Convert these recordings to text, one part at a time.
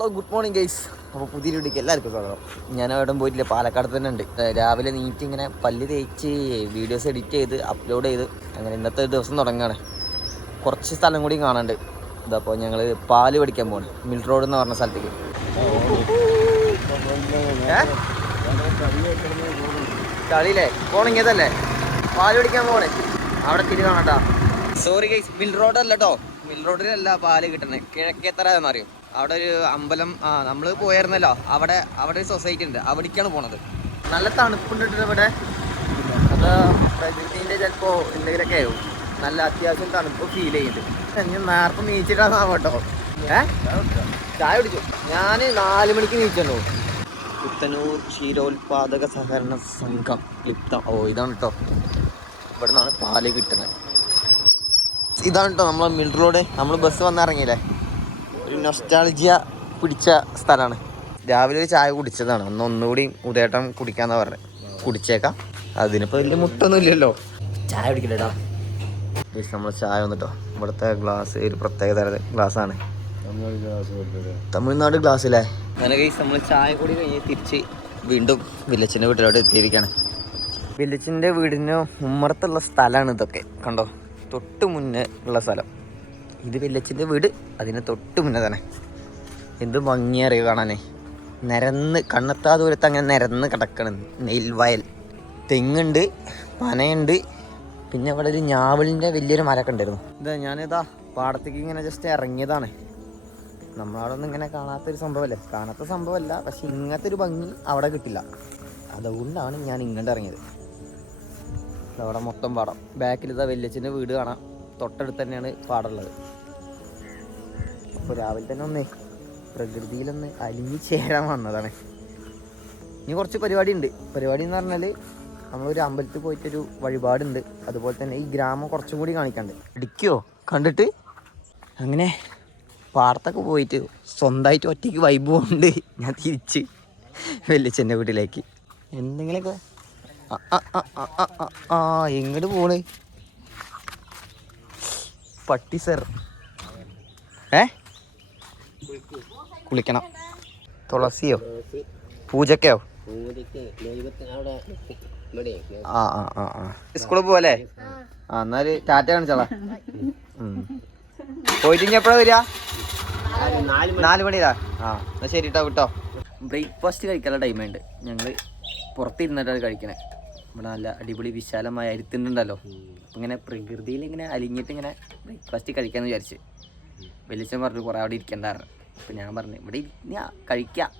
Hello good morning guys അപ്പോൾ പുതിയ വീട്ടിലേക്ക് എല്ലാവർക്കും സ്വാഗതം. ഞാൻ അവിടെ പോയിട്ടില്ല. പാലക്കാട് തന്നെ ഉണ്ട്. രാവിലെ നീറ്റ് ഇങ്ങനെ പല്ല് തേച്ച് വീഡിയോസ് എഡിറ്റ് ചെയ്ത് അപ്ലോഡ് ചെയ്ത് അങ്ങനെ ഇന്നത്തെ ദിവസം തുടങ്ങുകയാണ് കുറച്ച് സ്ഥലം കൂടി കാണാണ്ട് ഇതപ്പോൾ ഞങ്ങൾ പാൽ പഠിക്കാൻ പോകണം മിൽ റോഡ് എന്ന് പറഞ്ഞ സ്ഥലത്തേക്ക്? കളിയില്ലേ? പോണെങ്കിൽ പാൽ പിടിക്കാൻ പോണേ അവിടെ തിരി കാണട്ടാ സോറി ഗൈസ് മിൽ റോഡ് അല്ല മിൽ റോഡിലല്ല പാൽ കിട്ടണേ കിഴക്കേത്തറ എന്നറിയും അവിടെ ഒരു അമ്പലം ആ നമ്മൾ പോയായിരുന്നല്ലോ. അവിടെ അവിടെ ഒരു സൊസൈറ്റി ഉണ്ട്. അവിടേക്കാണ് പോണത്. നല്ല തണുപ്പുണ്ട് ട്ടോ ഇവിടെ അത് പ്രകൃതിന്റെ ചിലപ്പോ എന്തെങ്കിലുമൊക്കെ ആവും നല്ല അത്യാവശ്യം തണുപ്പ് ഫീൽ ചെയ്യുന്നുണ്ട് ഞാൻ നേരത്തെ നീച്ചിട്ടാണ് കേട്ടോ ഏ? ചായ കുടിച്ചു? ഞാൻ നാല് മണിക്ക് നീച്ചുണ്ടോ? പുത്തനൂർ ക്ഷീരോത്പാദക സഹകരണ സംഘം ലിപ്ത. ഓ ഇതാണ് കേട്ടോ ഇവിടെ നിന്നാണ് പാൽ കിട്ടുന്നത്. ഇതാണ് കേട്ടോ നമ്മൾ മിൽ റോഡ്. നമ്മൾ ബസ് വന്നിറങ്ങിയില്ലേ? ഒരു നൊസ്റ്റാളജിയ പിടിച്ച സ്ഥലമാണ്. രാവിലെ ഒരു ചായ കുടിച്ചതാണ്. അന്ന് ഒന്നുകൂടി ഉദയട്ടം കുടിക്കാന്നാ പറഞ്ഞത്. കുടിച്ചേക്കാം. അതിനിപ്പോ വലിയ മുട്ടൊന്നും ഇല്ലല്ലോ ചായ കുടിക്കല്ലേടാ? നമ്മൾ ചായ വന്നിട്ടോ. ഇവിടുത്തെ ഗ്ലാസ് ഒരു പ്രത്യേക തരം ഗ്ലാസ്സാണ് തമിഴ്നാട് ഗ്ലാസ്സിലെ അങ്ങനെ കൈസ് നമ്മൾ ചായ കൂടി കഴിഞ്ഞ് തിരിച്ച് വീണ്ടും വില്ലച്ചിന്റെ വീട്ടിലോട്ട് എത്തിയിരിക്കുകയാണ് വില്ലച്ചിന്റെ വീടിന് ഉമ്മറത്തുള്ള സ്ഥലമാണ് ഇതൊക്കെ. കണ്ടോ? തൊട്ട് മുന്നേ ഉള്ള സ്ഥലം. ഇത് വില്ലച്ചിന്റെ വീട് അതിന് തൊട്ട് മുന്നേ തന്നെ. എന്ത് ഭംഗിയറിയോ കാണാനേ. നിരന്ന് കണ്ണെത്താ ദൂരത്ത് അങ്ങനെ നിരന്ന് കിടക്കണം നെൽവയൽ തെങ്ങുണ്ട് പനയുണ്ട് പിന്നെ ഇവിടെ ഒരു ഞാവളിന്റെ വലിയൊരു മരമൊക്കെ ഉണ്ടായിരുന്നു. ഇതാ ഞാനിതാ പാടത്തേക്ക് ഇങ്ങനെ ജസ്റ്റ് ഇറങ്ങിയതാണ്. നമ്മളവിടെ ഒന്നും ഇങ്ങനെ കാണാത്തൊരു സംഭവമല്ലേ? കാണാത്ത സംഭവമല്ല പക്ഷെ ഇങ്ങനത്തെ ഒരു ഭംഗി അവിടെ കിട്ടില്ല. അതുകൊണ്ടാണ് ഞാൻ ഇങ്ങോട്ട് ഇറങ്ങിയത്. അവിടെ മൊത്തം പാടം. ബാക്കിലിതാ വല്യച്ഛന്റെ വീട് കാണാം. തൊട്ടടുത്ത് തന്നെയാണ് പാടുള്ളത്. അപ്പോൾ രാവിലെ തന്നെ ഒന്നേ പ്രകൃതിയിലൊന്ന് അലിഞ്ഞു ചേരാൻ വന്നതാണ്. ഇനി കുറച്ച് പരിപാടി ഉണ്ട് പരിപാടി എന്ന് പറഞ്ഞാൽ നമ്മളൊരു അമ്പലത്തിൽ പോയിട്ടൊരു വഴിപാടുണ്ട്. അതുപോലെ തന്നെ ഈ ഗ്രാമം കുറച്ചും കൂടി കാണിക്കാണ്ട്. ഇടിക്കോ? കണ്ടിട്ട്? അങ്ങനെ പാടത്തൊക്കെ പോയിട്ട് സ്വന്തമായിട്ട് ഒറ്റയ്ക്ക് വൈബ് കൊണ്ട് ഞാൻ തിരിച്ച് വെല്ലിച്ചന്റെ വീട്ടിലേക്ക്. എന്തെങ്കിലുമൊക്കെ? ആ, ആ, ആ, ആ, ആ, എങ്ങോട്ട് പോണ്? പട്ടി സർ ഏ? കുളിക്കണം. തുളസിയോ? പൂജക്കയോ? ആ ആ ആ ആ. സ്കൂളിൽ പോവല്ലേ? ആ എന്നാൽ ടാറ്റ കാണിച്ചോളാം. പോയിട്ട് ഇനി എപ്പോഴാ വരിക? നാല് മണിതാ? ആ എന്നാ ശരി കേട്ടോ വിട്ടോ. ബ്രേക്ക്ഫാസ്റ്റ് കഴിക്കാനുള്ള ടൈമുണ്ട് ഞങ്ങൾ പുറത്തിരുന്നിട്ടാണ് കഴിക്കണേ. ഇവിടെ നല്ല അടിപൊളി വിശാലമായ അരിത്തുണ്ടല്ലോ അപ്പം ഇങ്ങനെ പ്രകൃതിയിൽ ഇങ്ങനെ അലിഞ്ഞിട്ട് ഇങ്ങനെ ബ്രേക്ക്ഫാസ്റ്റ് കഴിക്കാന്ന് വിചാരിച്ച്. വെളിച്ചം പറഞ്ഞു കുറേ അവിടെ ഇരിക്കണ്ടായിരുന്നു അപ്പം ഞാൻ പറഞ്ഞു ഇവിടെ ഇരിക്കുന്ന കഴിക്കാം.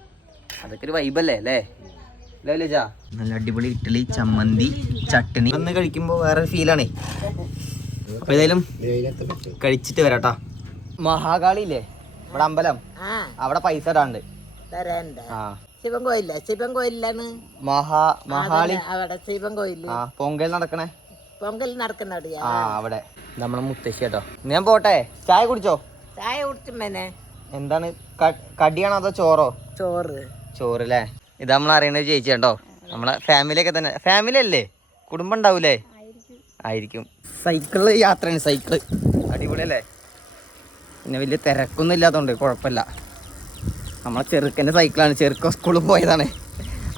അതൊക്കെ ഒരു വൈബല്ലേ അല്ലേ നല്ല അടിപൊളി ഇഡ്ഡലി ചമ്മന്തി ചട്ടണി അന്ന് കഴിക്കുമ്പോൾ വേറെ ഫീലാണേ അപ്പൊ ഏതായാലും കഴിച്ചിട്ട് വരാട്ടാ. മഹാകാളി ഇല്ലേ ഇവിടെ അമ്പലം. അവിടെ പൈസ ഇടാണ്ട്. ആ. ശിവൻ കോയില്ല ശിവൻ കോയിലാണ് മഹാ മഹാളി? അവിടെ ശിവൻ കോയിൽ. ആ പൊങ്കൽ നടക്കണേ? പൊങ്കൽ നടക്കുന്നടിയാ ആ അവിടെ. നമ്മളെ മുത്തശ്ശി കേട്ടോ. ഞാൻ പോട്ടെ? ചായ കുടിച്ചോ? ചായ കുടിച്ചേ എന്താണ്? കടിയാണോ അതോ ചോറോ? ചോറ്. ചോറ് അല്ലേ ഇത് നമ്മൾ അറിയണ ചേച്ചി കേട്ടോ. നമ്മളെ ഫാമിലിയൊക്കെ തന്നെ. ഫാമിലി അല്ലേ? കുടുംബം ഉണ്ടാവൂലേ? ആയിരിക്കും. സൈക്കിൾ യാത്രയാണ് സൈക്കിൾ അടിപൊളിയല്ലേ? പിന്നെ വലിയ തിരക്കൊന്നും ഇല്ലാത്തതുകൊണ്ട് കുഴപ്പമില്ല. നമ്മളെ ചെറുക്കന്റെ സൈക്കിളാണ് ചെറുക്ക സ്കൂളിൽ പോയതാണ്.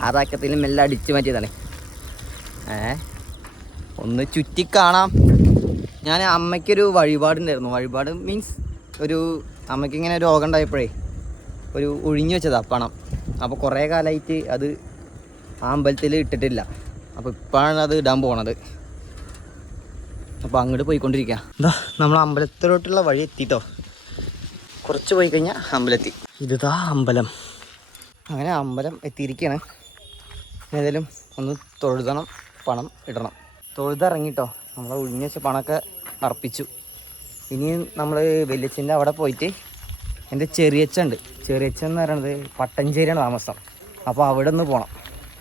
അതാക്കത്തിൽ എല്ലാം അടിച്ചു മാറ്റിയതാണ്. ഏ? ഒന്ന് ചുറ്റി കാണാം. ഞാൻ അമ്മയ്ക്കൊരു വഴിപാടുണ്ടായിരുന്നു വഴിപാട് മീൻസ് ഒരു അമ്മയ്ക്ക് ഇങ്ങനെ രോഗം ഉണ്ടായപ്പോഴേ ഒരു ഒഴിഞ്ഞു വെച്ചതാണ് പണം. അപ്പോൾ കുറേ കാലമായിട്ട് അത് ആ അമ്പലത്തിൽ ഇട്ടിട്ടില്ല. അപ്പോൾ ഇപ്പോഴാണ് അത് ഇടാൻ പോണത്. അപ്പോൾ അങ്ങോട്ട് പോയിക്കൊണ്ടിരിക്കുക എന്താ? നമ്മൾ അമ്പലത്തിലോട്ടുള്ള വഴി എത്തിട്ടോ. കുറച്ച് പോയി കഴിഞ്ഞാൽ അമ്പലത്തി ഇതാ അമ്പലം. അങ്ങനെ അമ്പലം എത്തിയിരിക്കുകയാണ് ഏതായാലും ഒന്ന് തൊഴുതണം പണം ഇടണം. തൊഴുതിറങ്ങിട്ടോ. നമ്മളെ ഒഴിഞ്ഞ വെച്ച പണമൊക്കെ അർപ്പിച്ചു. ഇനി നമ്മൾ വലിയച്ഛന്റെ അവിടെ പോയിട്ട് എന്റെ ചെറിയച്ഛണ്ട് ചെറിയച്ഛൻ എന്ന് പറയുന്നത് പട്ടഞ്ചേരിയാണ് താമസം. അപ്പോൾ അവിടെ ഒന്ന് പോകണം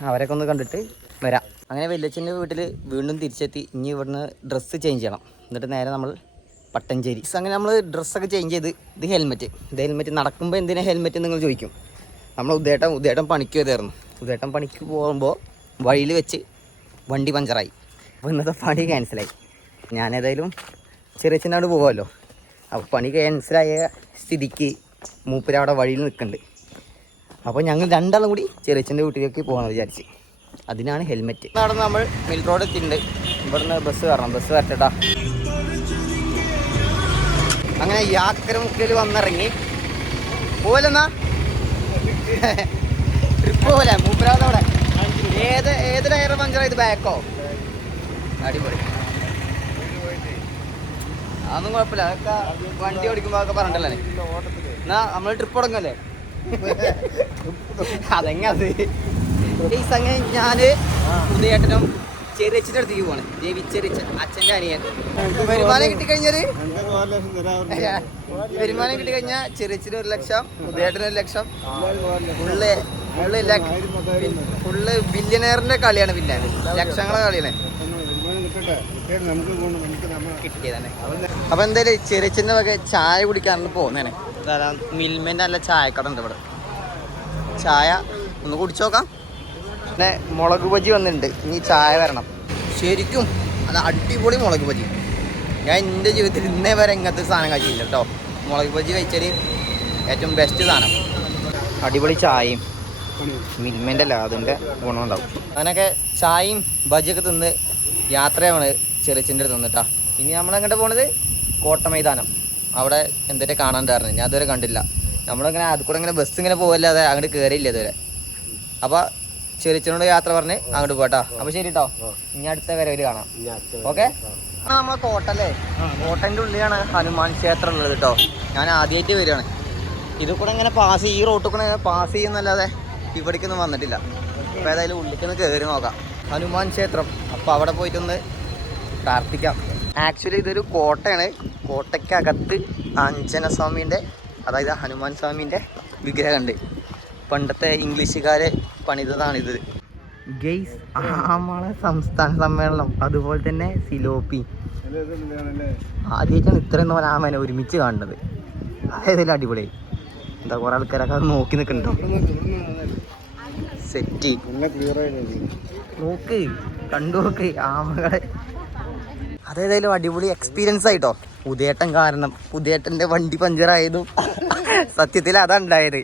അവരൊക്കെ ഒന്ന് കണ്ടിട്ട് വരാം. അങ്ങനെ വലിയച്ഛന്റെ വീട്ടിൽ വീണ്ടും തിരിച്ചെത്തി. ഇനി ഇവിടുന്ന് ഡ്രസ്സ് ചേഞ്ച് ചെയ്യണം. എന്നിട്ട് നേരെ നമ്മൾ പട്ടഞ്ചേരി. അങ്ങനെ നമ്മൾ ഡ്രസ്സൊക്കെ ചേഞ്ച് ചെയ്ത് ഇത് ഹെൽമെറ്റ് ഇത് ഹെൽമെറ്റ് നടക്കുമ്പോൾ എന്തിനാ ഹെൽമെറ്റ് നിങ്ങൾ ചോദിക്കും. നമ്മൾ ഉദ്ദേട്ടം ഉദ്ദേട്ടം പണിക്ക് പോയതായിരുന്നു. ഉദ്ദേട്ടം പണിക്ക് പോകുമ്പോൾ വഴിയിൽ വെച്ച് വണ്ടി പഞ്ചറായി അപ്പോൾ ഇന്നത്തെ പണി ക്യാൻസലായി ഞാനേതായാലും ചെറിയച്ഛനോട് പോകാമല്ലോ അപ്പോൾ പണി ക്യാൻസലായ സ്ഥിതിക്ക് മൂപ്പര് അവിടെ വഴിയിൽ നിൽക്കുന്നുണ്ട് അപ്പോൾ ഞങ്ങൾ രണ്ടാളും കൂടി ചെറിയച്ഛന്റെ വീട്ടിലേക്ക് പോകാമെന്ന് വിചാരിച്ച്. അതിനാണ് ഹെൽമെറ്റ് നടന്ന് നമ്മൾ മിൽ റോഡ് എത്തിയിട്ടുണ്ട്. ഇവിടുന്ന് ബസ് കയറണം ബസ് വരട്ടെട്ടാ അങ്ങനെ യാക്കരമുക്കിൽ വന്നിറങ്ങി. പോലെന്നാ? ട്രിപ്പ് പോലെ മൂപ്പരാതവിടെ ഏത് ഏത് ടയർ പഞ്ചർ ഇത് ബാക്കോ അടിപൊളി. അതൊന്നും കുഴപ്പമില്ല അതൊക്കെ വണ്ടി ഓടിക്കുമ്പോ അതൊക്കെ പറഞ്ഞിട്ടല്ലേ എന്നാ നമ്മൾ ട്രിപ്പ് തുടങ്ങല്ലേ? അതെങ്ങനെ അത്? ഈ സംഗതി ഞാൻ ഉദയേട്ടനും ചെറിയച്ഛന്റെ അടുത്തേക്ക് പോകണം ദേവി ചെറിയച്ഛൻ അച്ഛന്റെ അനിയൻ. വരുമാനം കിട്ടിക്കഴിഞ്ഞാൽ? വരുമാനം കിട്ടിക്കഴിഞ്ഞാൽ ചെറിയച്ഛന് ഒരു ലക്ഷം ഉദയേട്ടന് ഒരു ലക്ഷം. ഫുള്ള് ഫുള്ള് ഫുള്ള് ബില്യനെയറിന്റെ കളിയാണ് പിന്നെ. ലക്ഷങ്ങളെ കളിയാണ്. കിട്ടിയതന്നെ അപ്പൊ എന്തായാലും ചെറിയച്ഛന്റെ വക ചായ കുടിക്കാനുള്ള പോകുന്നേനെ. മിൽമേന്റെ നല്ല ചായക്കട ഉണ്ട് ഇവിടെ. ചായ ഒന്ന് കുടിച്ചു നോക്കാം. പിന്നെ മുളക് ബജി വന്നിട്ടുണ്ട്. ഇനി ചായ വരണം. ശരിക്കും അത് അടിപൊളി മുളക് ബജി. ഞാൻ എന്റെ ജീവിതത്തിൽ ഇന്നേ വരെ ഇങ്ങനത്തെ സാധനം കഴിച്ചില്ല കേട്ടോ. മുളക് ബജി കഴിച്ചാൽ ഏറ്റവും ബെസ്റ്റ് സാധനം. അടിപൊളി ചായയും മിൽമേന്റെ അല്ല അതിന്റെ ഗുണമുണ്ടാവും അങ്ങനെയൊക്കെ ചായയും ബജിയൊക്കെ തിന്ന് യാത്രയാണ് ചെറിയച്ഛന്റെ അടുത്ത് നിന്നിട്ടാ. ഇനി നമ്മളെങ്ങോട്ട് പോണത്? കോട്ട മൈതാനം അവിടെ എന്തൊക്കെ കാണാണ്ടായിരുന്നു ഞാൻ അതുവരെ കണ്ടില്ല. നമ്മളിങ്ങനെ അത് കൂടെ ഇങ്ങനെ ബസ് ഇങ്ങനെ പോകല്ലാതെ അങ്ങോട്ട് കയറിയില്ല ഇതുവരെ. അപ്പോൾ ചെറിയച്ഛനോട് യാത്ര പറഞ്ഞ് അങ്ങോട്ട് പോട്ടോ അപ്പൊ ശരി കേട്ടോ ഇനി അടുത്ത വരവിൽ കാണാം. ഓക്കെ? ആ നമ്മളെ കോട്ടല്ലേ? കോട്ടന്റെ കോട്ടന്റെ ഉള്ളിലാണ് ഹനുമാൻ ക്ഷേത്രം ഉള്ളത് കേട്ടോ ഞാൻ ആദ്യമായിട്ട് വരികയാണ്. ഇത് കൂടെ ഇങ്ങനെ പാസ് ഈ റോട്ടിൽ കൂടെ പാസ് ചെയ്യുന്നല്ലാതെ ഇവിടേക്കൊന്നും വന്നിട്ടില്ല. അപ്പോൾ ഏതായാലും ഉള്ളിലേക്കൊന്ന് കയറി നോക്കാം. ഹനുമാൻ ക്ഷേത്രം. അപ്പോൾ അവിടെ പോയിട്ടൊന്ന് പ്രാർത്ഥിക്കാം. ആക്ച്വലി ഇതൊരു കോട്ടയാണ്. കോട്ടയ്ക്കകത്ത് അഞ്ചന സ്വാമീന്റെ അതായത് ഹനുമാൻ സ്വാമീന്റെ വിഗ്രഹമുണ്ട്. പണ്ടത്തെ ഇംഗ്ലീഷുകാരെ പണിതതാണിത്. ഗെയ്സ് ആമള സംസ്ഥാന സമ്മേളനം. അതുപോലെ തന്നെ സിലോപ്പി. ആദ്യമായിട്ടാണ് ഇത്രയും പോലെ ആമേനെ ഒരുമിച്ച് കാണുന്നത്. അതേതായാലും അടിപൊളി. എന്താ കുറെ ആൾക്കാരൊക്കെ അത് നോക്കി നിൽക്കണ്ടോ സെറ്റ് നോക്ക് കണ്ടു നോക്ക് ആമകളെ. അതേതായാലും അടിപൊളി എക്സ്പീരിയൻസ് ആയിട്ടോ. പുതിയേട്ടൻ കാരണം പുതിയേട്ടന്റെ വണ്ടി പഞ്ചറായതും സത്യത്തിൽ അതാണ് ഉണ്ടായത്.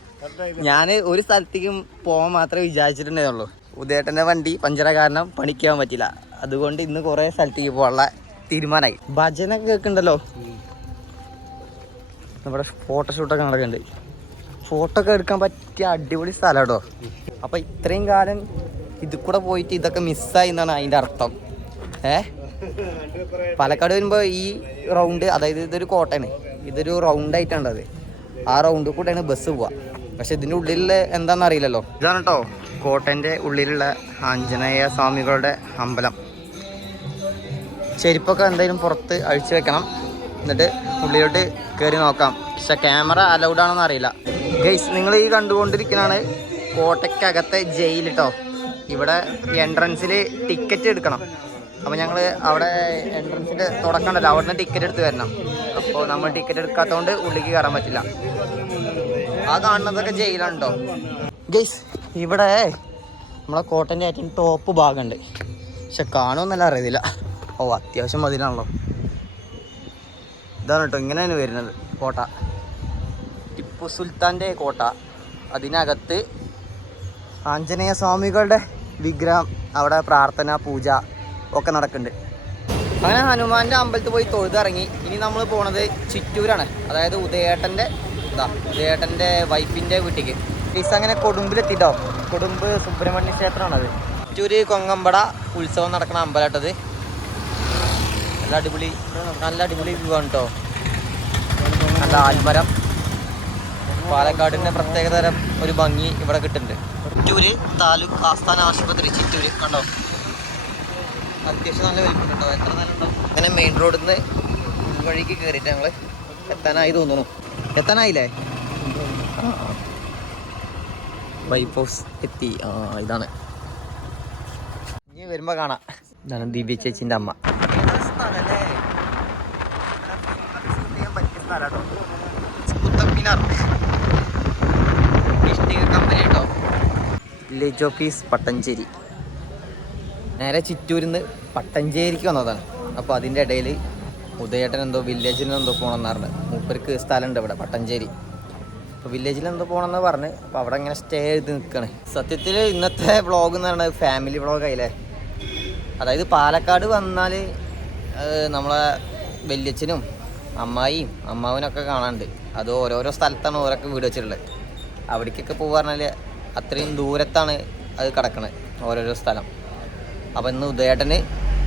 ഞാൻ ഒരു സ്ഥലത്തേക്കും പോകാൻ മാത്രമേ വിചാരിച്ചിട്ടുണ്ടായിരുന്നുള്ളൂ. ഉദയേട്ടന്റെ വണ്ടി പഞ്ചറ കാരണം പണിക്കാൻ പറ്റില്ല അതുകൊണ്ട് ഇന്ന് കുറേ സ്ഥലത്തേക്ക് പോകാനുള്ള തീരുമാനമായി. ഭജന കേൾക്കുന്നുണ്ടല്ലോ നമ്മുടെ ഫോട്ടോഷൂട്ടൊക്കെ നടക്കുന്നുണ്ട്. ഫോട്ടോ ഒക്കെ എടുക്കാൻ പറ്റിയ അടിപൊളി സ്ഥലം കേട്ടോ അപ്പോൾ ഇത്രയും കാലം ഇതിൽ കൂടെ പോയിട്ട് ഇതൊക്കെ മിസ്സായി എന്നാണ് അതിന്റെ അർത്ഥം. ഏ? പാലക്കാട് വരുമ്പോൾ ഈ റൗണ്ട് അതായത് ഇതൊരു കോട്ടയാണ്. ഇതൊരു റൗണ്ട് ആയിട്ടാണ് അത് ആ റൗണ്ടിൽ കൂടെയാണ് ബസ് പോവുക പക്ഷെ ഇതിന്റെ ഉള്ളിൽ എന്താണെന്ന് അറിയില്ലല്ലോ. ഇതാണ് കേട്ടോ കോട്ടന്റെ ഉള്ളിലുള്ള ആഞ്ജനേയ സ്വാമികളുടെ അമ്പലം. ചെരുപ്പൊക്കെ എന്തായാലും പുറത്ത് അഴിച്ചു വെക്കണം. എന്നിട്ട് ഉള്ളിലോട്ട് കയറി നോക്കാം. പക്ഷെ ക്യാമറ അലൗഡ് ആണെന്ന് അറിയില്ല. ഗൈസ് നിങ്ങൾ ഈ കണ്ടുകൊണ്ടിരിക്കുന്നതാണ് കോട്ടയ്ക്കകത്തെ ജയിൽ കേട്ടോ ഇവിടെ എൻട്രൻസിൽ ടിക്കറ്റ് എടുക്കണം. അപ്പോൾ ഞങ്ങൾ അവിടെ എൻട്രൻസിന്റെ തുടക്കം ഉണ്ടല്ലോ അവിടെ ടിക്കറ്റ് എടുത്ത് വരണം. അപ്പോൾ നമ്മൾ ടിക്കറ്റ് എടുക്കാത്തതുകൊണ്ട് ഉള്ളിലേക്ക് കയറാൻ പറ്റില്ല. ആ കാണുന്നതൊക്കെ ജയിലുണ്ടോ ഗൈസ് ഇവിടെ നമ്മളെ കോട്ടന്റെ ഏറ്റവും ടോപ്പ് ഭാഗമുണ്ട്. പക്ഷെ കാണുമെന്നല്ല അറിയത്തില്ല. ഓ അത്യാവശ്യം മതിലാണല്ലോ. ഇതാണ് കേട്ടോ ഇങ്ങനെയാണ് വരുന്നത് കോട്ട. ടിപ്പു സുൽത്താന്റെ കോട്ട. അതിനകത്ത് ആഞ്ജനേയ സ്വാമികളുടെ വിഗ്രഹം അവിടെ പ്രാർത്ഥന പൂജ ഒക്കെ നടക്കുന്നുണ്ട്. അങ്ങനെ ഹനുമാന്റെ അമ്പലത്തിൽ പോയി തൊഴുതിറങ്ങി. ഇനി നമ്മൾ പോണത് ചിറ്റൂരാണ്. അതായത് ഉദയേട്ടന്റെ ഇതാ ഏട്ടന്റെ വൈഫിന്റെ വീട്ടിലേക്ക് പ്ലീസ് അങ്ങനെ കൊടുമ്പിലെത്തിട്ടോ. കൊടുമ്പ് സുബ്രഹ്മണ്യ ക്ഷേത്രമാണത്. ചിറ്റൂര് കൊങ്ങമ്പട ഉത്സവം നടക്കുന്ന അമ്പലട്ടത് നല്ല അടിപൊളി നല്ല അടിപൊളി വ്യൂ ആണ് കേട്ടോ നല്ല ആൽമരം. പാലക്കാടിന്റെ പ്രത്യേക തരം ഒരു ഭംഗി ഇവിടെ കിട്ടുന്നുണ്ട്. ചിറ്റൂര് താലൂക്ക് ആസ്ഥാന ആശുപത്രി ചിറ്റൂര്. കണ്ടോ? അത്യാവശ്യം നല്ല വലിപ്പം കേട്ടോ എത്ര നല്ല ഉണ്ടോ? അങ്ങനെ മെയിൻ റോഡിൽ നിന്ന് ഉൾവഴിക്ക് കയറിയിട്ട് ഞങ്ങൾ എത്താനായി തോന്നുന്നു. എത്താനായില്ലേ? വൈപ്പ് ഹൗസ് എത്തി. ആ ഇതാണ്. ഇനി വരുമ്പോൾ കാണാം. ഇതാണ് ദിവ്യ ചേച്ചിന്റെ അമ്മ. കമ്പനി കേട്ടോ വില്ലേജ് ഓഫീസ് പട്ടഞ്ചേരി. നേരെ ചിറ്റൂരിന്ന് പട്ടഞ്ചേരിക്ക് വന്നതാണ്. അപ്പോൾ അതിന്റെ ഇടയിൽ ഉദയേട്ടൻ എന്തോ വില്ലേജിൽ എന്തോ പോകണമെന്ന് പറഞ്ഞു. മൂപ്പർക്ക് സ്ഥലമുണ്ട് ഇവിടെ പട്ടഞ്ചേരി. വില്ലേജിൽ എന്തോ പോകണമെന്ന് പറഞ്ഞ്. അപ്പോൾ അവിടെ ഇങ്ങനെ സ്റ്റേ ചെയ്ത് നിൽക്കണേ സത്യത്തിൽ ഇന്നത്തെ വ്ളോഗ് എന്ന് പറയുന്നത് ഫാമിലി വ്ളോഗ് ആയില്ലേ? അതായത് പാലക്കാട് വന്നാൽ നമ്മളെ വല്യച്ഛനും അമ്മായിയും അമ്മാവനൊക്കെ കാണാനുണ്ട് അത് ഓരോരോ സ്ഥലത്താണ് ഓരോക്കെ വീട് വെച്ചിട്ടുള്ളത്. അവിടേക്കൊക്കെ പോകുക അത്രയും ദൂരത്താണ് അത് കിടക്കണത് ഓരോരോ സ്ഥലം. അപ്പോൾ ഇന്ന് ഉദയേട്ടന്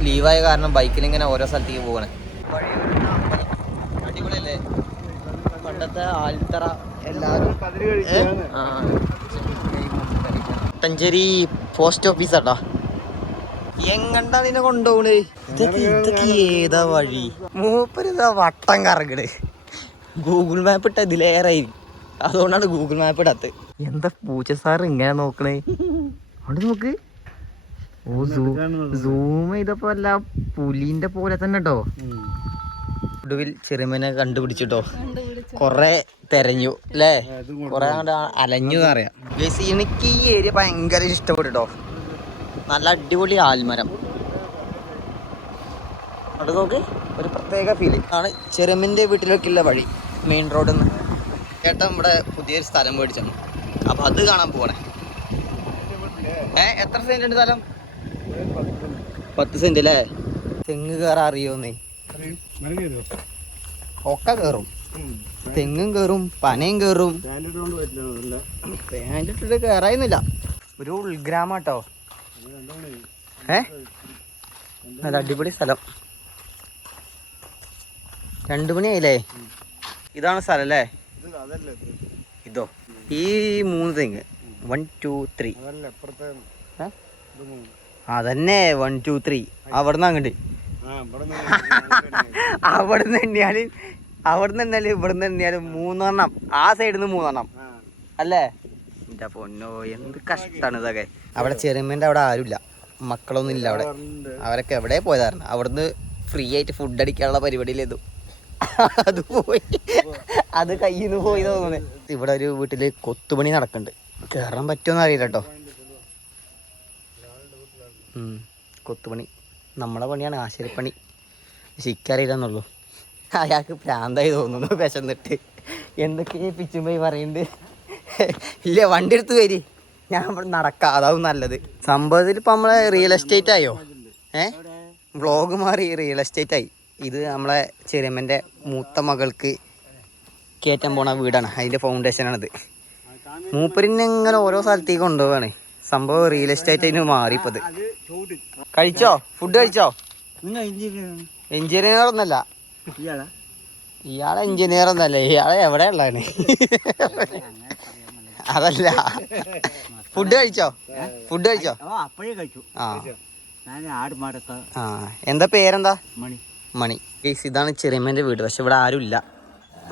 ലീവായ കാരണം ബൈക്കിൽ ഇങ്ങനെ ഓരോ സ്ഥലത്തേക്ക് പോകണേ അടിപൊളിയല്ലേ? പണ്ടത്തെ ആൽത്തറ എല്ലാരും തഞ്ചേരി പോസ്റ്റ് ഓഫീസ് ആട്ടോ. എങ്ങണ്ടാ നിന്നെ കൊണ്ടുപോണ് ഇതൊക്കെ ഇതൊക്കെ ഏതാ വഴി? മൂപ്പരിതാ വട്ടം കറങ്ങണ്. ഗൂഗിൾ മാപ്പ് ഇട്ട ഇതിലേറെ അതുകൊണ്ടാണ് ഗൂഗിൾ മാപ്പ് ഇടാത്ത എന്താ പൂച്ച സാർ ഇങ്ങനെ നോക്കണേ? അവിടെ നോക്ക്. ഓ സൂം ചെയ്തപ്പോ അല്ല പുലിന്റെ പോലെ തന്നെ കേട്ടോ ഒടുവിൽ ചെറുമനെ കണ്ടുപിടിച്ചിട്ടോ കൊറേ തെരഞ്ഞു അല്ലേ കൊറേ അലഞ്ഞു ഗൈസ്, എനിക്ക് ഈ ഏരിയ ഭയങ്കര ഇഷ്ടപ്പെട്ടോ നല്ല അടിപൊളി ആൽമരം. അവിടെ നോക്ക് ഒരു പ്രത്യേക ഫീൽ ആണ് ചെറുമിന്റെ വീട്ടിലേക്കുള്ള വഴി മെയിൻ റോഡിൽ നിന്ന് ചേട്ടൻ ഇവിടെ പുതിയൊരു സ്ഥലം മേടിച്ചു അപ്പൊ അത് കാണാൻ പോണേ ഏ എത്ര സെന്റ് ഉണ്ട് സ്ഥലം? പത്ത് സെന്റ് അല്ലേ തെങ്ങ് കയറാൻ അറിയോന്നേ ഒക്കെ കയറും തെങ്ങും കയറും പനയും കയറും പാന്റ് ഇട്ടിട്ട് കയറായിരുന്നില്ല ഒരു ഉൾഗ്രാമാട്ടോ. കേട്ടോ ഏ? നല്ല അടിപൊളി സ്ഥലം. രണ്ടു മണിയായില്ലേ? ഇതാണ് സ്ഥലം അല്ലേ? ഇതോ. ഈ മൂന്ന് തെങ്ങ്. വൺ ടു ത്രീ അതന്നെ. വൺ ടു ത്രീ അവിടുന്ന് അങ്ങോട്ട്. അവിടുന്ന് എണ്ണിയാൽ അവിടുന്ന് എണ്ണാൽ ഇവിടുന്ന് തന്നെയാലും മൂന്നെണ്ണം. ആ സൈഡിൽ നിന്ന് മൂന്നെണ്ണം. അല്ലേ? എന്റെ പൊന്നോ എന്ത് കഷ്ടാണ് ഇതൊക്കെ. അവിടെ ചെറുമേന്റെ അവിടെ ആരുമില്ല. മക്കളൊന്നും ഇല്ല അവിടെ. അവരൊക്കെ എവിടെ പോയതായിരുന്നു അവിടുന്ന് ഫ്രീ ആയിട്ട് ഫുഡ് അടിക്കാനുള്ള പരിപാടിയിലേതു അത് പോയി. അത് കയ്യിൽ നിന്ന് പോയി തോന്നുന്നത് ഇവിടെ ഒരു വീട്ടിൽ കൊത്തുപണി നടക്കുന്നുണ്ട്. കേറാൻ പറ്റുമെന്ന് അറിയില്ല കേട്ടോ. ഉം, കൊത്തുപണി. നമ്മളെ പണിയാണ് ആശാരിപ്പണി. ശിക്കറിയില്ലെന്നുള്ളൂ അയാൾക്ക് പ്രാന്തായി തോന്നുന്നു വിശന്നിട്ട്. എന്തൊക്കെ പിച്ചുമ്പോയി പറയുന്നുണ്ട് ഇല്ല വണ്ടി എടുത്ത് വരി. ഞാൻ ഇവിടെ നടക്കാം അതാവും നല്ലത്. സംഭവത്തിൽ ഇപ്പം നമ്മളെ റിയൽ എസ്റ്റേറ്റ് ആയോ? ഏ? വ്ളോഗ് മാറി റിയൽ എസ്റ്റേറ്റ് ആയി. ഇത് നമ്മളെ ചെറിയമ്മന്റെ മൂത്ത മകൾക്ക് കയറ്റാൻ പോണ വീടാണ്. അതിന്റെ ഫൗണ്ടേഷനാണിത് മൂപ്പരിനെ ഇങ്ങനെ ഓരോ സ്ഥലത്തേക്ക് കൊണ്ടുപോവാണ്. സംഭവം റിയൽ എസ്റ്റേറ്റ് അതിന് മാറിപ്പത് കഴിച്ചോ? ഫുഡ് കഴിച്ചോ? എഞ്ചിനീയർ ഒന്നല്ല. ഇയാളെ? എഞ്ചിനീയർ ഒന്നല്ല ഇയാളെ എവിടെ ഉള്ളതാണ്? അതല്ല. ഫുഡ് കഴിച്ചോ? ഫുഡ് കഴിച്ചോ? അപ്പോഴേ കഴിച്ചു. ആ. ആ. എന്താ പേരെന്താ? മണി. മണി. ഗൈസ് ഇതാണ് ചെറിയമ്മേന്റെ വീട്. പക്ഷെ ഇവിടെ ആരും ഇല്ല.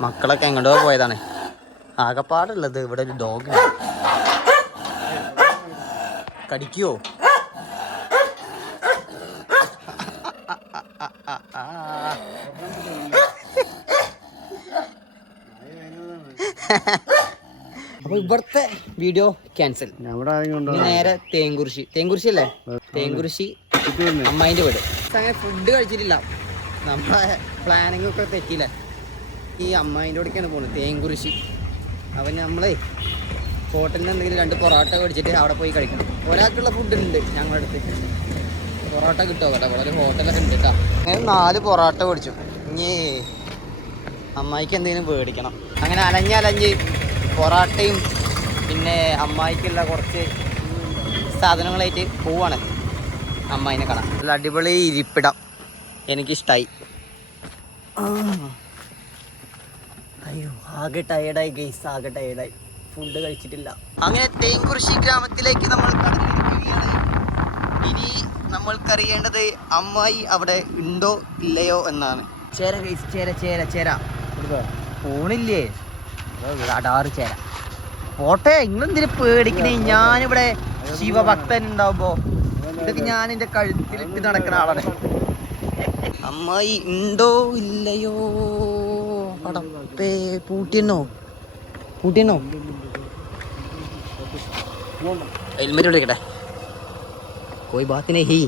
മക്കളൊക്കെ എങ്ങോട്ടോ പോയതാണ്. ആകെപ്പാടുള്ളത് ഇവിടെ ഒരു ഡോഗ് കടിക്കുവോ? അപ്പൊ ഇവിടുത്തെ വീഡിയോ ക്യാൻസൽ നേരെ തേങ്കുറിശി തേങ്കുറിശി അല്ലേ തേങ്കുറിശി അമ്മായിന്റെ വീട്. അങ്ങനെ ഫുഡ് കഴിച്ചിട്ടില്ല. നമ്മളെ പ്ലാനിങ് ഒക്കെ തെറ്റിയില്ല? ഈ അമ്മായിന്റെ കൂടെയൊക്കെയാണ് പോകുന്നത് തേങ്കുറിശി അപ്പം നമ്മളെ ഹോട്ടലിൽ നിന്ന് എന്തെങ്കിലും രണ്ട് പൊറോട്ട കഴിച്ചിട്ട് അവിടെ പോയി കഴിക്കണം. ഒരാൾക്കുള്ള ഫുഡ് ഉണ്ട് ഞങ്ങളുടെ അടുത്ത്. പൊറോട്ട കിട്ടുമോ കേട്ടോ? വളരെ ഹോട്ടലൊക്കെ ഉണ്ട് കേട്ടോ. അങ്ങനെ നാല് പൊറോട്ട മേടിച്ചു. ഇനി അമ്മായിക്ക് എന്തെങ്കിലും മേടിക്കണം അങ്ങനെ അലഞ്ഞ് അലഞ്ഞ് പൊറാട്ടയും പിന്നെ അമ്മായിക്കുള്ള കുറച്ച് സാധനങ്ങളായിട്ട് പോവാണ് അമ്മായിനെ കാണാൻ. നല്ല അടിപൊളി ഇരിപ്പിടം. എനിക്കിഷ്ടായി. ആ. അയ്യോ ആകെ ടയേർഡായി ഗെയ്സ് ആകെ ടയേർഡായി ഫുഡ് കഴിച്ചിട്ടില്ല. അങ്ങനെ തേങ്കുറിശി ഗ്രാമത്തിലേക്ക് നമ്മൾ കടന്നിരിക്കുകയാണ്. ഇനി നമ്മൾക്കറിയേണ്ടത് അമ്മായി അവിടെ ഉണ്ടോ ഇല്ലയോ എന്നാണ്. ചേര ഗൈസ് ചേര ചേര ചേര. ഫോണില്ലേ? അടാറ് ചേര. പോട്ടെ നിങ്ങളെന്തിനു പേടിക്കണേ? ഞാനിവിടെ ശിവഭക്തൻ ഉണ്ടാവുമ്പോ ഇതൊക്കെ ഞാൻ എന്റെ കഴുത്തിലിട്ട് നടക്കുന്ന ആളാണ്. അമ്മായി ഉണ്ടോ ഇല്ലയോ? പൂട്ടിയെന്നോ പൂട്ടിയെന്നോ ഹെൽമെറ്റ് വിളിക്കട്ടെ. കോയി ബാത്തിനെ ഹീ.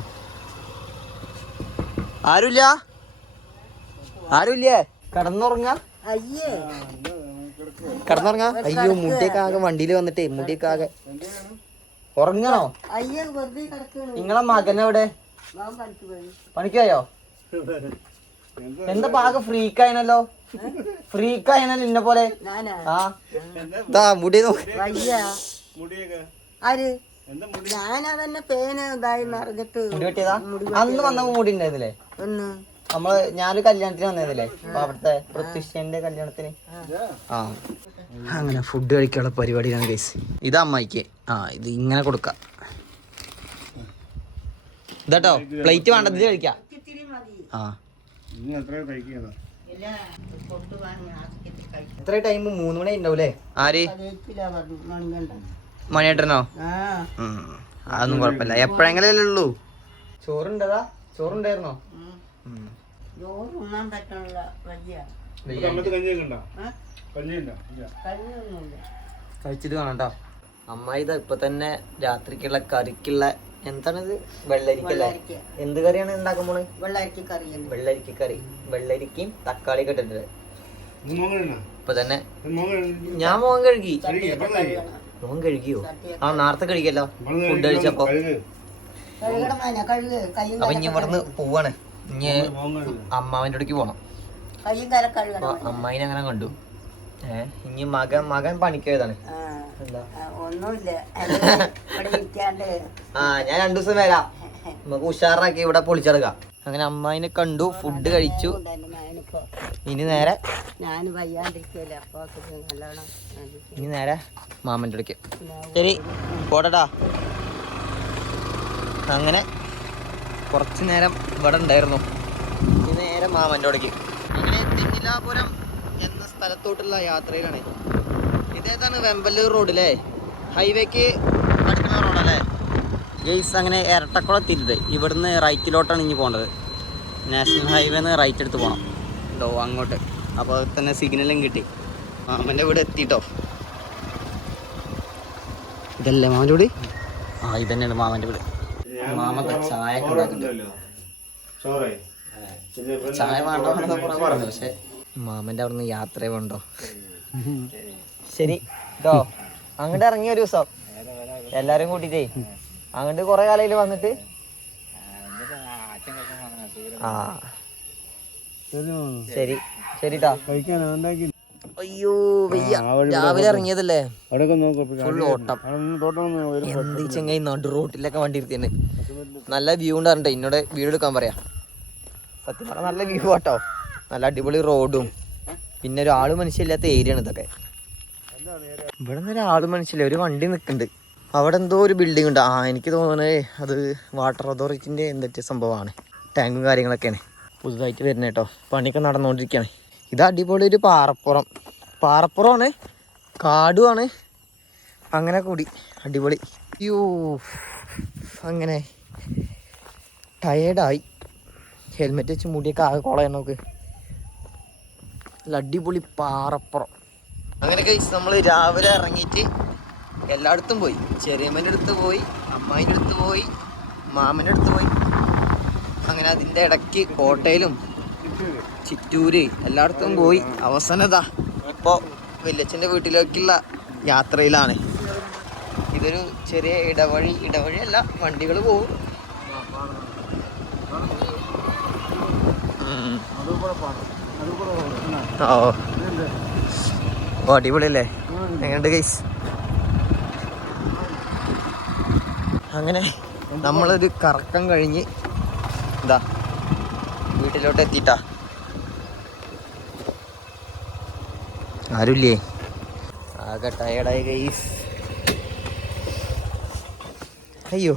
ആരുമില്ല? ആരുമില്ലേ? കടന്നുറങ്ങാ അയ്യേ. കിടന്നുറങ്ങാ അയ്യോ മുടിയൊക്കെ ആകെ വണ്ടിയിൽ വന്നിട്ടേ മുടിയൊക്കെ ആകെ. ഉറങ്ങണോ? അയ്യോ വെറുതെ കിടക്കണു നിങ്ങളെ മകനെവിടെ? പണിക്കായോ? എന്താ പാക ഫ്രീക്കായനല്ലോ? ഫ്രീക്കായനല്ലോ ഇന്നെ പോലെ? ഞാനാ. ആ. ദാ മുടി നോക്ക്. വയ്യ. ആര്? ഞാനതന്നെ പേന ഇതായി മുടി വെട്ടിയതാ? അന്ന് വന്നപ്പോ മുടി ഉണ്ടായിരുന്നില്ലേ ഒന്ന്. നമ്മൾ ഞാനൊരു കല്യാണത്തിന് വന്നതല്ലേ അപ്പൊ അവിടുത്തെ പ്രത്യക്ഷന്റെ കല്യാണത്തിന്. ആ. അങ്ങനെ ഫുഡ് കഴിക്കാനുള്ള പരിപാടിയാണ് ഗൈസ് ഇത് അമ്മായിക്ക്. ആ ഇത് ഇങ്ങനെ കൊടുക്കാം. ഇതാട്ടോ പ്ലേറ്റ് വേണ്ടത് ഇത് കഴിക്കാം. ആ. ഇനി എത്ര ടൈം മൂന്ന് മണി ഉണ്ടാവൂലേ? ആര്? മണിയേട്ടനോ. അതൊന്നും കുഴപ്പമില്ല. എപ്പോഴെങ്കിലും ഉള്ളൂ. ചോറുണ്ടതാ? ചോറുണ്ടായിരുന്നോ. ചോറ് ഉണ്ണാൻ കഞ്ഞിയുണ്ടോ കഴിച്ചിട്ട് കാണാം അമ്മ അമ്മായി ഇതാ ഇപ്പൊ തന്നെ രാത്രിക്കുള്ള കറിക്കുള്ള എന്താണിത്? വെള്ളരിക്കല്ലേ വെള്ളരിക്ക. എന്ത് കറിയാണ് ഉണ്ടാക്കാൻ പോണത് വെള്ളരിക്ക കറിയല്ലേ വെള്ളരിക്ക കറി. വെള്ളരിക്കയും തക്കാളി ഇട്ടിട്ട് ഇപ്പൊ തന്നെ. ഞാൻ മോൻ കഴുകി. മോൻ കഴുകിയോ? ആ നേരത്തെ കഴുകിയല്ലോ. ഫുഡ് കഴിച്ചപ്പോ. അപ്പൊ ഇനി ഇവിടുന്ന് പോവാണ്. ഇനി അമ്മാവിന്റെ അടുക്ക് കഴുകണം. അമ്മായിനെ അങ്ങനെ കണ്ടു. ഏഹ് ഇനി മകൻ മകൻ പണിക്കേതാണ് ആ, ഞാൻ രണ്ടു ദിവസം വരാം. നമുക്ക് ഉഷാറാക്കി ഇവിടെ പൊളിച്ചെടുക്കാം. അങ്ങനെ അമ്മായിനെ കണ്ടു ഫുഡ് കഴിച്ചു. ഇനി നേരെ ഇനി നേരെ മാമന്റെ അടുക്ക്. ശരി പോടടാ അങ്ങനെ കുറച്ച് നേരം ഇവിടെ ഉണ്ടായിരുന്നു. ഇനി നേരെ മാമന്റെ അടുക്ക് അങ്ങനെ തെന്നിലാപുരം എന്ന സ്ഥലത്തോട്ടുള്ള യാത്രയിലാണ്. ഇതേതാണ് വെമ്പല്ലൂർ റോഡ് അല്ലേ ഹൈവേക്ക് അടുക്കുന്ന റോഡല്ലേ ഗെയ്സ് അങ്ങനെ ഇരട്ടക്കുളം തിരുത് ഇവിടുന്ന് റൈറ്റിലോട്ടാണ് ഇനി പോകേണ്ടത്. നാഷണൽ ഹൈവേന്ന് റൈറ്റ് എടുത്ത് പോകണം ഉണ്ടോ അങ്ങോട്ട്. അപ്പോൾ തന്നെ സിഗ്നലും കിട്ടി. മാമന്റെ വീട് എത്തിട്ടോ? ഇതല്ലേ മാമന്റെ വീട്? ആ ഇതന്നെയാണ് മാമന്റെ വീട്. ചായ ചായ വേണ്ടോ പറഞ്ഞു പക്ഷെ മാമന്റെ അവിടുന്ന് യാത്ര വേണ്ടോ ശരി കേട്ടോ അങ്ങോട്ട് ഇറങ്ങി ഒരു ദിവസം. എല്ലാരും കൂട്ടിട്ടേ. അങ്ങോട്ട് കൊറേ കാലയിൽ വന്നിട്ട്? ആ. ശരി ശരി കഴിക്കാൻ അയ്യോ വയ്യ. രാവിലെ ഇറങ്ങിയതല്ലേ? എന്ത് ചെങ്ങായി നടു റോട്ടിലൊക്കെ വണ്ടി ഇരുത്തിയാണ് നല്ല വ്യൂ ഉണ്ടാകട്ടെ എന്നോട് വീഡിയോ എടുക്കാൻ പറയാ. സത്യം പറഞ്ഞാൽ നല്ല വ്യൂ ആട്ടോ. നല്ല അടിപൊളി റോഡും. പിന്നെ ഒരു ആൾ മനുഷ്യമില്ലാത്ത ഏരിയ ആണ് ഇതൊക്കെ. ഇവിടെ നിന്ന് ഒരാൾ മനുഷ്യല്ല ഒരു വണ്ടി നിൽക്കുന്നുണ്ട് അവിടെ എന്തോ ഒരു ബിൽഡിംഗ് ഉണ്ട്. ആ എനിക്ക് തോന്നുന്നത് അത് വാട്ടർ അതോറിറ്റിന്റെ എന്തൊക്കെ സംഭവമാണ്. ടാങ്കും കാര്യങ്ങളൊക്കെയാണ്. പുതുതായിട്ട് വരുന്നേട്ടോ കേട്ടോ പണിയൊക്കെ നടന്നുകൊണ്ടിരിക്കുകയാണ് ഇത് അടിപൊളി ഒരു പാറപ്പുറം. പാറപ്പുറമാണ് കാടുമാണ് അങ്ങനെ കൂടി. അടിപൊളി. യൂ അങ്ങനെ ടയേർഡായി ഹെൽമെറ്റ് വെച്ച് മുടിയൊക്കെ ആകെ കുളയാണ് നോക്ക് അടിപൊളി പാറപ്പുറം. അങ്ങനെ കഴിച്ച് നമ്മൾ രാവിലെ ഇറങ്ങിയിട്ട് എല്ലായിടത്തും പോയി. ചെറിയമ്മന്റെ അടുത്ത് പോയി അമ്മായിന്റെ അടുത്ത് പോയി മാമന്റെ അടുത്ത് പോയി. അങ്ങനെ അതിന്റെ ഇടയ്ക്ക് കോട്ടയിലും ചിറ്റൂര് എല്ലായിടത്തും പോയി. അവസാനതാ. ഇപ്പോൾ വല്യച്ഛന്റെ വീട്ടിലേക്കുള്ള യാത്രയിലാണ്. ഇതൊരു ചെറിയ ഇടവഴി ഇടവഴിയല്ല വണ്ടികൾ പോകും അടിപൊളിയല്ലേ? എങ്ങനെയുണ്ട് ഗൈസ് അങ്ങനെ നമ്മളൊരു കറക്കം കഴിഞ്ഞ് എന്താ വീട്ടിലോട്ട് എത്തിട്ടാ ആരുമില്ലേ ആകെ ടയർഡായി ഗൈസ് അയ്യോ.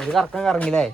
ഇത് കറക്കം കറങ്ങില്ലേ